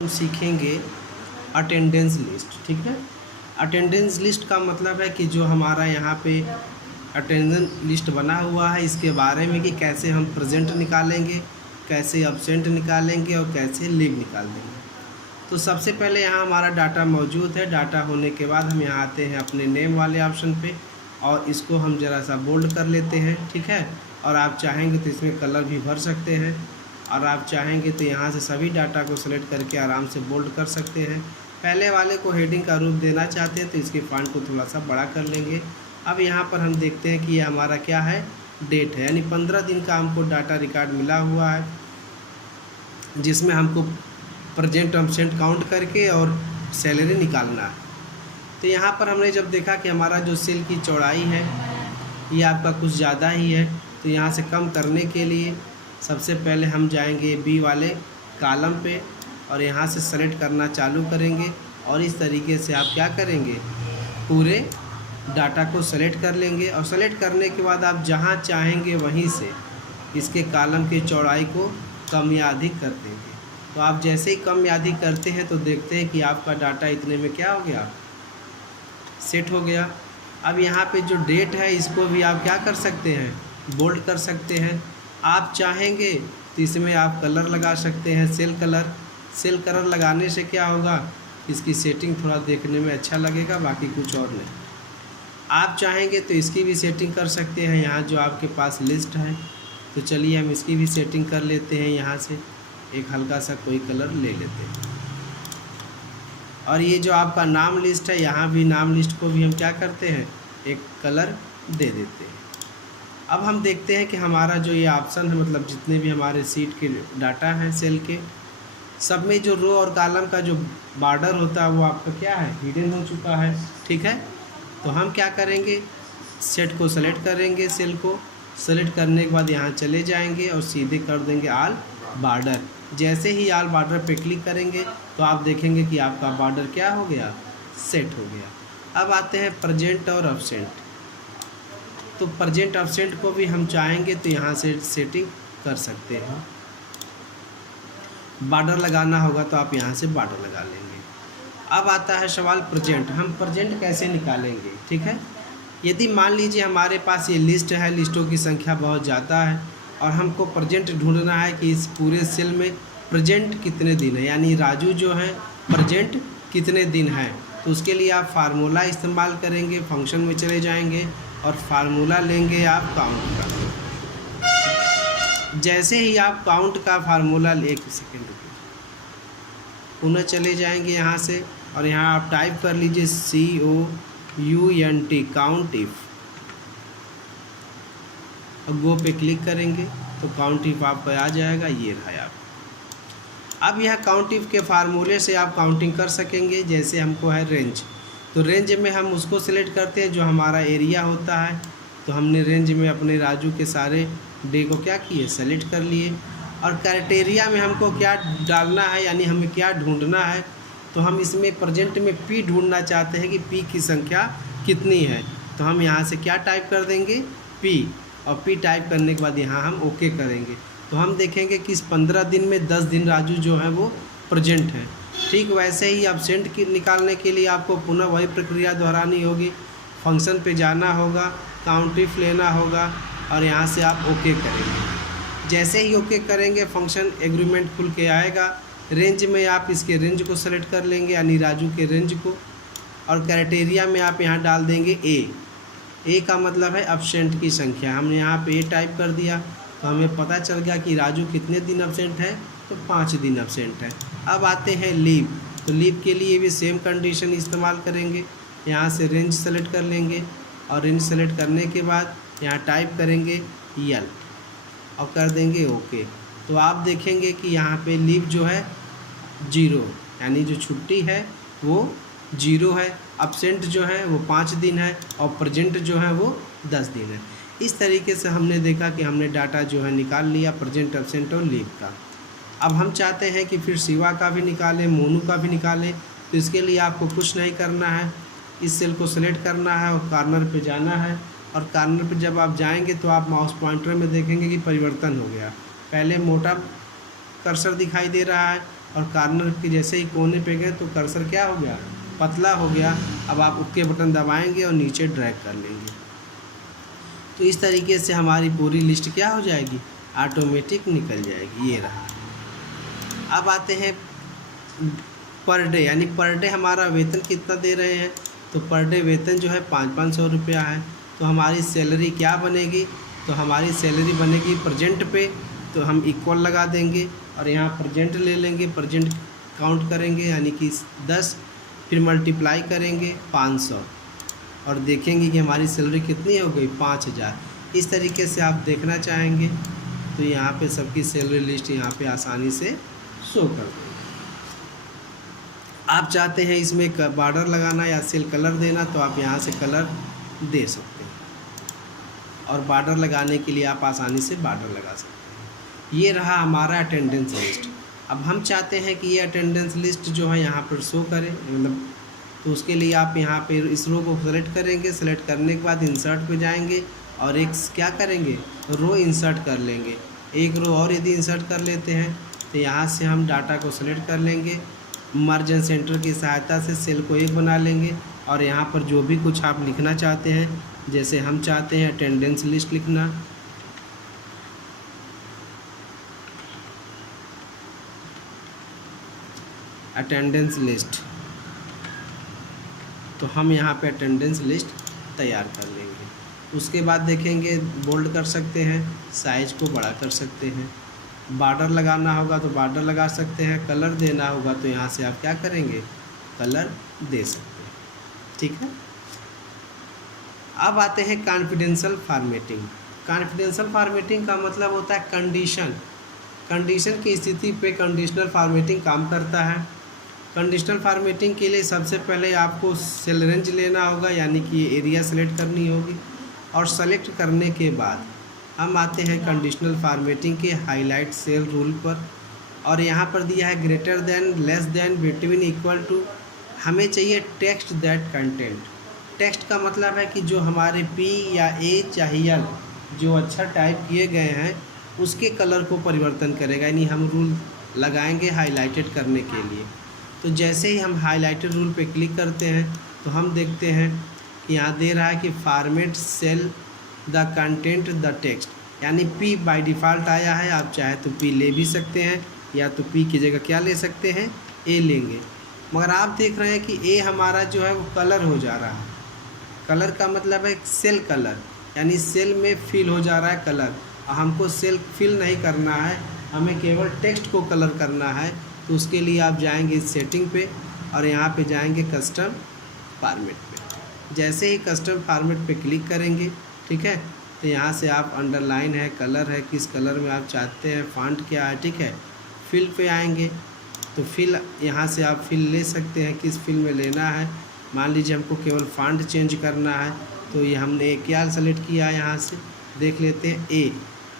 हम सीखेंगे attendance list. ठीक है, अटेंडेंस लिस्ट का मतलब है कि जो हमारा यहाँ पे अटेंडेंस लिस्ट बना हुआ है इसके बारे में कि कैसे हम प्रेजेंट निकालेंगे, कैसे अब्सेंट निकालेंगे और कैसे लीव निकाल देंगे। तो सबसे पहले यहाँ हमारा डाटा मौजूद है। डाटा होने के बाद हम यहाँ आते हैं अपने नेम वाले ऑप्शन पे और इसको हम ज़रा सा बोल्ड कर लेते हैं। ठीक है, और आप चाहेंगे तो इसमें कलर भी भर सकते हैं और आप चाहेंगे तो यहाँ से सभी डाटा को सेलेक्ट करके आराम से बोल्ड कर सकते हैं। पहले वाले को हेडिंग का रूप देना चाहते हैं तो इसके फॉन्ट को थोड़ा सा बड़ा कर लेंगे। अब यहाँ पर हम देखते हैं कि ये हमारा क्या है, डेट है, यानी 15 दिन का हमको डाटा रिकॉर्ड मिला हुआ है जिसमें हमको प्रेजेंट अब्सेंट काउंट करके और सैलरी निकालना है। तो यहाँ पर हमने जब देखा कि हमारा जो सेल की चौड़ाई है ये आपका कुछ ज़्यादा ही है, तो यहाँ से कम करने के लिए सबसे पहले हम जाएंगे बी वाले कॉलम पे और यहाँ से सेलेक्ट करना चालू करेंगे और इस तरीके से आप क्या करेंगे, पूरे डाटा को सेलेक्ट कर लेंगे और सेलेक्ट करने के बाद आप जहाँ चाहेंगे वहीं से इसके कॉलम की चौड़ाई को कम या अधिक कर देंगे। तो आप जैसे ही कम या अधिक करते हैं तो देखते हैं कि आपका डाटा इतने में क्या हो गया, सेट हो गया। अब यहाँ पे जो डेट है इसको भी आप क्या कर सकते हैं, बोल्ड कर सकते हैं। आप चाहेंगे तो इसमें आप कलर लगा सकते हैं, सेल कलर। सेल कलर लगाने से क्या होगा, इसकी सेटिंग थोड़ा देखने में अच्छा लगेगा, बाकी कुछ और नहीं। आप चाहेंगे तो इसकी भी सेटिंग कर सकते हैं, यहाँ जो आपके पास लिस्ट है। तो चलिए हम इसकी भी सेटिंग कर लेते हैं, यहाँ से एक हल्का सा कोई कलर ले लेते हैं। और ये जो आपका नाम लिस्ट है, यहाँ भी नाम लिस्ट को भी हम क्या करते हैं, एक कलर दे देते हैं। अब हम देखते हैं कि हमारा जो ये ऑप्शन है, मतलब जितने भी हमारे सीट के डाटा हैं सेल के, सब में जो रो और कॉलम का जो बॉर्डर होता है वो आपका क्या है, हिडन हो चुका है। ठीक है, तो हम क्या करेंगे, सेट को सेलेक्ट करेंगे, सेल को सेलेक्ट करने के बाद यहाँ चले जाएंगे और सीधे कर देंगे ऑल बॉर्डर। जैसे ही ऑल बॉर्डर पे क्लिक करेंगे तो आप देखेंगे कि आपका बॉर्डर क्या हो गया, सेट हो गया। अब आते हैं प्रेजेंट और अब्सेंट। तो प्रेजेंट अब्सेंट को भी हम चाहेंगे तो यहाँ से सेटिंग कर सकते हैं। बॉर्डर लगाना होगा तो आप यहाँ से बॉर्डर लगा लेंगे। अब आता है सवाल प्रेजेंट, हम प्रेजेंट कैसे निकालेंगे। ठीक है, यदि मान लीजिए हमारे पास ये लिस्ट है, लिस्टों की संख्या बहुत ज़्यादा है और हमको प्रेजेंट ढूंढना है कि इस पूरे सेल में प्रेजेंट कितने दिन है, यानी राजू जो है प्रेजेंट कितने दिन है। तो उसके लिए आप फार्मूला इस्तेमाल करेंगे, फंक्शन में चले जाएंगे और फार्मूला लेंगे आप काउंट का। जैसे ही आप काउंट का फार्मूला एक सेकेंड पुनः चले जाएंगे यहाँ से और यहाँ आप टाइप कर लीजिए COUNT, काउंट इफ। अब गो पे क्लिक करेंगे तो काउंट इफ आपका आ जाएगा, ये रहा आप। अब यह काउंट इफ के फार्मूले से आप काउंटिंग कर सकेंगे। जैसे हमको है रेंज, तो रेंज में हम उसको सिलेक्ट करते हैं जो हमारा एरिया होता है। तो हमने रेंज में अपने राजू के सारे डे को क्या किए, सेलेक्ट कर लिए। और क्राइटेरिया में हमको क्या डालना है, यानी हमें क्या ढूंढना है, तो हम इसमें प्रेजेंट में P ढूंढना चाहते हैं कि P की संख्या कितनी है। तो हम यहाँ से क्या टाइप कर देंगे, P, और P टाइप करने के बाद यहाँ हम ओके करेंगे। तो हम देखेंगे कि इस 15 दिन में 10 दिन राजू जो है वो प्रेजेंट है। ठीक वैसे ही अब्सेंट की निकालने के लिए आपको पुनः वही प्रक्रिया दोहरानी होगी। फंक्शन पे जाना होगा, काउंट इफ लेना होगा और यहाँ से आप ओके करेंगे। जैसे ही ओके करेंगे फंक्शन एग्रीमेंट खुल के आएगा। रेंज में आप इसके रेंज को सेलेक्ट कर लेंगे, यानी राजू के रेंज को, और क्राइटेरिया में आप यहाँ डाल देंगे ए का मतलब है अब्सेंट की संख्या। हमने यहाँ पे A टाइप कर दिया तो हमें पता चल गया कि राजू कितने दिन अब्सेंट है, तो 5 दिन अब्सेंट है। अब आते हैं लीव, तो लीव के लिए भी सेम कंडीशन इस्तेमाल करेंगे। यहाँ से रेंज सेलेक्ट कर लेंगे और रेंज सेलेक्ट करने के बाद यहाँ टाइप करेंगे यल और कर देंगे ओके। तो आप देखेंगे कि यहाँ पे लीव जो है 0, यानी जो छुट्टी है वो 0 है, अब्सेंट जो है वो 5 दिन है और प्रेजेंट जो है वो 10 दिन है। इस तरीके से हमने देखा कि हमने डाटा जो है निकाल लिया प्रेजेंट, अब्सेंट और लीव का। अब हम चाहते हैं कि फिर शिवा का भी निकालें, मोनू का भी निकालें। तो इसके लिए आपको कुछ नहीं करना है, इस सेल को सेलेक्ट करना है और कॉर्नर पे जाना है। और कॉर्नर पे जब आप जाएंगे तो आप माउस पॉइंटर में देखेंगे कि परिवर्तन हो गया। पहले मोटा कर्सर दिखाई दे रहा है और कॉर्नर के जैसे ही कोने पे गए तो कर्सर क्या हो गया, पतला हो गया। अब आप ओके बटन दबाएंगे और नीचे ड्रैग कर लेंगे। तो इस तरीके से हमारी पूरी लिस्ट क्या हो जाएगी, ऑटोमेटिक निकल जाएगी। ये रहा। अब आते हैं पर डे, यानी पर डे हमारा वेतन कितना दे रहे हैं। तो पर डे वेतन जो है 500 रुपया है। तो हमारी सैलरी क्या बनेगी, तो हमारी सैलरी बनेगी प्रेजेंट पे, तो हम इक्वल लगा देंगे और यहाँ प्रेजेंट ले लेंगे, प्रेजेंट काउंट करेंगे यानी कि 10, फिर मल्टीप्लाई करेंगे 500 और देखेंगे कि हमारी सैलरी कितनी हो गई, 5000। इस तरीके से आप देखना चाहेंगे तो यहाँ पे सबकी सैलरी लिस्ट यहाँ पे आसानी से शो कर देंगे। आप चाहते हैं इसमें बॉर्डर लगाना या सेल कलर देना, तो आप यहाँ से कलर दे सकते हैं और बॉर्डर लगाने के लिए आप आसानी से बॉर्डर लगा सकते हैं। ये रहा हमारा अटेंडेंस लिस्ट। अब हम चाहते हैं कि ये अटेंडेंस लिस्ट जो है यहाँ पर शो करे, मतलब तो उसके लिए आप यहाँ पे इस रो को सेलेक्ट करेंगे। सेलेक्ट करने के बाद इंसर्ट पे जाएंगे और एक क्या करेंगे, रो इंसर्ट कर लेंगे। एक रो और यदि इंसर्ट कर लेते हैं तो यहाँ से हम डाटा को सेलेक्ट कर लेंगे, मर्ज एंड सेंटर की सहायता से सेल को एक बना लेंगे और यहाँ पर जो भी कुछ आप लिखना चाहते हैं, जैसे हम चाहते हैं अटेंडेंस लिस्ट लिखना, अटेंडेंस लिस्ट, तो हम यहाँ पे अटेंडेंस लिस्ट तैयार कर लेंगे। उसके बाद देखेंगे बोल्ड कर सकते हैं, साइज को बड़ा कर सकते हैं, बॉर्डर लगाना होगा तो बॉर्डर लगा सकते हैं, कलर देना होगा तो यहाँ से आप क्या करेंगे, कलर दे सकते हैं। ठीक है। अब आते हैं कॉन्फिडेंशियल फॉर्मेटिंग। कॉन्फिडेंशियल फॉर्मेटिंग का मतलब होता है कंडीशन की स्थिति पे कंडीशनल फॉर्मेटिंग काम करता है। कंडीशनल फॉर्मेटिंग के लिए सबसे पहले आपको सेल रेंज लेना होगा, यानी कि एरिया सेलेक्ट करनी होगी और सेलेक्ट करने के बाद हम आते हैं कंडीशनल फॉर्मेटिंग के हाईलाइट सेल रूल पर और यहाँ पर दिया है greater than, less than, between, equal to. हमें चाहिए टेक्स्ट दैट कंटेंट। टेक्स्ट का मतलब है कि जो हमारे P या A चाहे L जो अच्छा टाइप किए गए हैं उसके कलर को परिवर्तन करेगा, यानी हम रूल लगाएंगे हाईलाइटेड करने के लिए। तो जैसे ही हम हाईलाइटेड रूल पे क्लिक करते हैं तो हम देखते हैं कि यहाँ दे रहा है कि format cell the content the text, यानी P बाय डिफ़ॉल्ट आया है। आप चाहे तो P ले भी सकते हैं या तो P की जगह क्या ले सकते हैं, A लेंगे। मगर आप देख रहे हैं कि A हमारा जो है वो कलर हो जा रहा है। कलर का मतलब है सेल कलर, यानी सेल में फिल हो जा रहा है कलर। हमको सेल फिल नहीं करना है, हमें केवल टेक्स्ट को कलर करना है। तो उसके लिए आप जाएंगे इस सेटिंग पे और यहाँ पे जाएंगे कस्टम फॉर्मेट पे। जैसे ही कस्टम फॉर्मेट पे क्लिक करेंगे, ठीक है, तो यहाँ से आप अंडरलाइन है, कलर है, किस कलर में आप चाहते हैं, फॉन्ट क्या है, ठीक है। फिल पे आएंगे तो फिल यहाँ से आप फिल ले सकते हैं, किस फिल में लेना है। मान लीजिए हमको केवल फॉन्ट चेंज करना है तो ये हमने क्या सेलेक्ट किया है, यहाँ से देख लेते हैं A।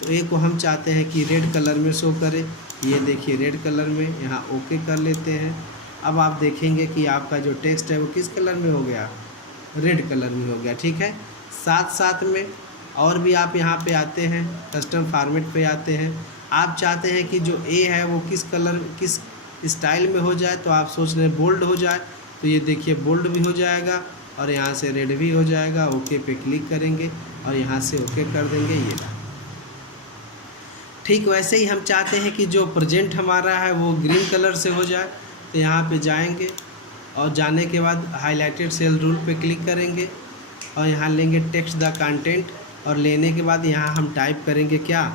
तो A को हम चाहते हैं कि रेड कलर में शो करे, ये देखिए रेड कलर में, यहाँ ओके कर लेते हैं। अब आप देखेंगे कि आपका जो टेक्स्ट है वो किस कलर में हो गया, रेड कलर में हो गया। ठीक है। साथ साथ में और भी आप यहाँ पे आते हैं, कस्टम फॉर्मेट पे आते हैं। आप चाहते हैं कि जो A है वो किस कलर, किस स्टाइल में हो जाए, तो आप सोच रहे हैं बोल्ड हो जाए, तो ये देखिए बोल्ड भी हो जाएगा और यहाँ से रेड भी हो जाएगा। ओके पे क्लिक करेंगे और यहाँ से ओके कर देंगे, ये रहा। ठीक वैसे ही हम चाहते हैं कि जो प्रेजेंट हमारा है वो ग्रीन कलर से हो जाए, तो यहाँ पे जाएंगे और जाने के बाद हाईलाइटेड सेल रूल पे क्लिक करेंगे और यहाँ लेंगे टेक्स्ट द कंटेंट और लेने के बाद यहाँ हम टाइप करेंगे क्या,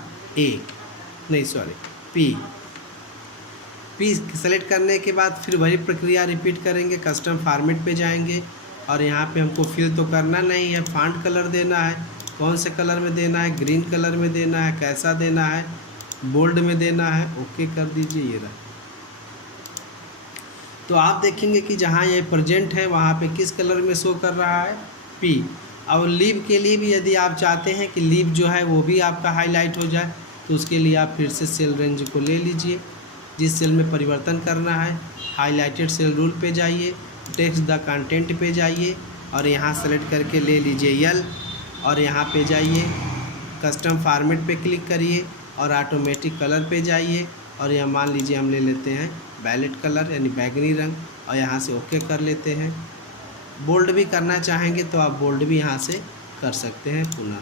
P सेलेक्ट करने के बाद फिर वही प्रक्रिया रिपीट करेंगे। कस्टम फॉर्मेट पे जाएंगे और यहाँ पे हमको फिल तो करना नहीं है, फॉन्ट कलर देना है। कौन से कलर में देना है, ग्रीन कलर में देना है, कैसा देना है, बोल्ड में देना है, ओके कर दीजिए, ये रहा। तो आप देखेंगे कि जहाँ ये प्रेजेंट है वहाँ पे किस कलर में शो कर रहा है, P। और लीव के लिए भी यदि आप चाहते हैं कि लीव जो है वो भी आपका हाईलाइट हो जाए, तो उसके लिए आप फिर से सेल रेंज को ले लीजिए, जिस सेल में परिवर्तन करना है हाईलाइटेड सेल रूल पे जाइए, टेक्स्ट द कंटेंट पे जाइए और यहाँ सेलेक्ट करके ले लीजिए L और यहाँ पे जाइए कस्टम फॉर्मेट पे क्लिक करिए और ऑटोमेटिक कलर पे जाइए और यहाँ मान लीजिए हम ले लेते हैं वैलेट कलर यानी बैगनी रंग, और यहाँ से ओके कर लेते हैं। बोल्ड भी करना चाहेंगे तो आप बोल्ड भी यहाँ से कर सकते हैं। पुनः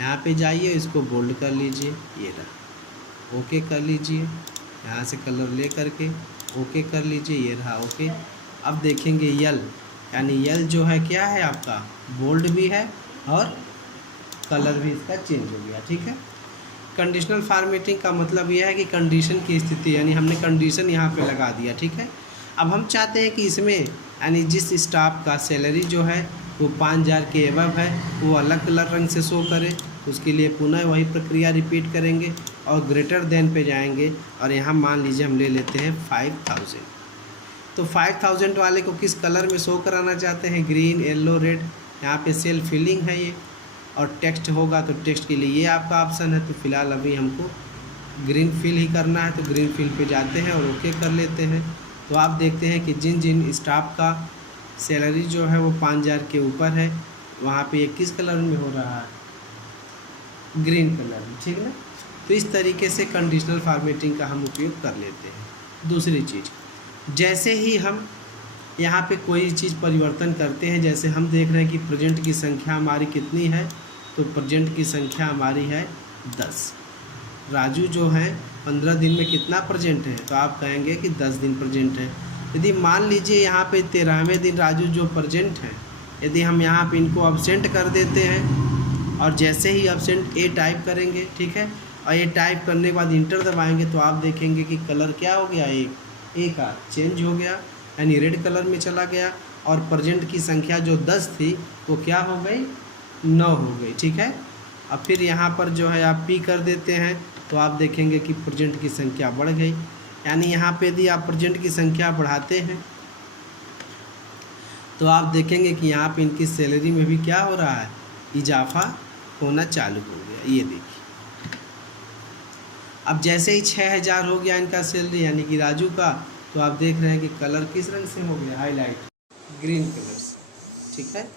यहाँ पे जाइए, इसको बोल्ड कर लीजिए, ये रहा, ओके कर लीजिए। यहाँ से कलर ले करके ओके कर लीजिए, ये रहा ओके। अब देखेंगे यल, यानी यल जो है क्या है आपका, बोल्ड भी है और कलर भी इसका चेंज हो गया, ठीक है। कंडीशनल फॉर्मेटिंग का मतलब यह है कि कंडीशन की स्थिति, यानी हमने कंडीशन यहाँ पे लगा दिया, ठीक है। अब हम चाहते हैं कि इसमें यानी जिस स्टाफ का सैलरी जो है वो 5000 के एबव है वो अलग कलर रंग से शो करे। उसके लिए पुनः वही प्रक्रिया रिपीट करेंगे और ग्रेटर देन पे जाएंगे, और यहाँ मान लीजिए हम ले लेते हैं 5000। तो 5000 वाले को किस कलर में शो कराना चाहते हैं, ग्रीन, येलो, रेड। यहाँ पे सेल फिलिंग है ये, और टेक्स्ट होगा तो टेक्स्ट के लिए ये आपका ऑप्शन है। तो फिलहाल अभी हमको ग्रीन फिल ही करना है, तो ग्रीन फिल पे जाते हैं और ओके कर लेते हैं। तो आप देखते हैं कि जिन जिन स्टाफ का सैलरी जो है वो 5000 के ऊपर है, वहाँ पे ये किस कलर में हो रहा है, ग्रीन कलर में, ठीक है। तो इस तरीके से कंडीशनल फॉर्मेटिंग का हम उपयोग कर लेते हैं। दूसरी चीज़, जैसे ही हम यहाँ पे कोई चीज़ परिवर्तन करते हैं, जैसे हम देख रहे हैं कि प्रेजेंट की संख्या हमारी कितनी है, तो प्रेजेंट की संख्या हमारी है 10। राजू जो है 15 दिन में कितना प्रेजेंट है, तो आप कहेंगे कि 10 दिन प्रेजेंट है। यदि मान लीजिए यहाँ पे 13वें दिन राजू जो प्रेजेंट है, यदि हम यहाँ पे इनको अब्सेंट कर देते हैं और जैसे ही अब्सेंट ए टाइप करेंगे, ठीक है, और ये टाइप करने के बाद इंटर दबाएंगे, तो आप देखेंगे कि कलर क्या हो गया, ए का चेंज हो गया, यानी रेड कलर में चला गया, और प्रेजेंट की संख्या जो 10 थी वो क्या हो गई, 9 हो गई, ठीक है। अब फिर यहाँ पर जो है आप पी कर देते हैं, तो आप देखेंगे कि प्रेजेंट की संख्या बढ़ गई। यानी यहाँ पे यदि आप प्रेजेंट की संख्या बढ़ाते हैं तो आप देखेंगे कि यहाँ पे इनकी सैलरी में भी क्या हो रहा है, इजाफा होना चालू हो गया। ये देखिए, अब जैसे ही 6000 हो गया इनका सैलरी यानी कि राजू का, तो आप देख रहे हैं कि कलर किस रंग से हो गया, हाईलाइट ग्रीन कलर से, ठीक है।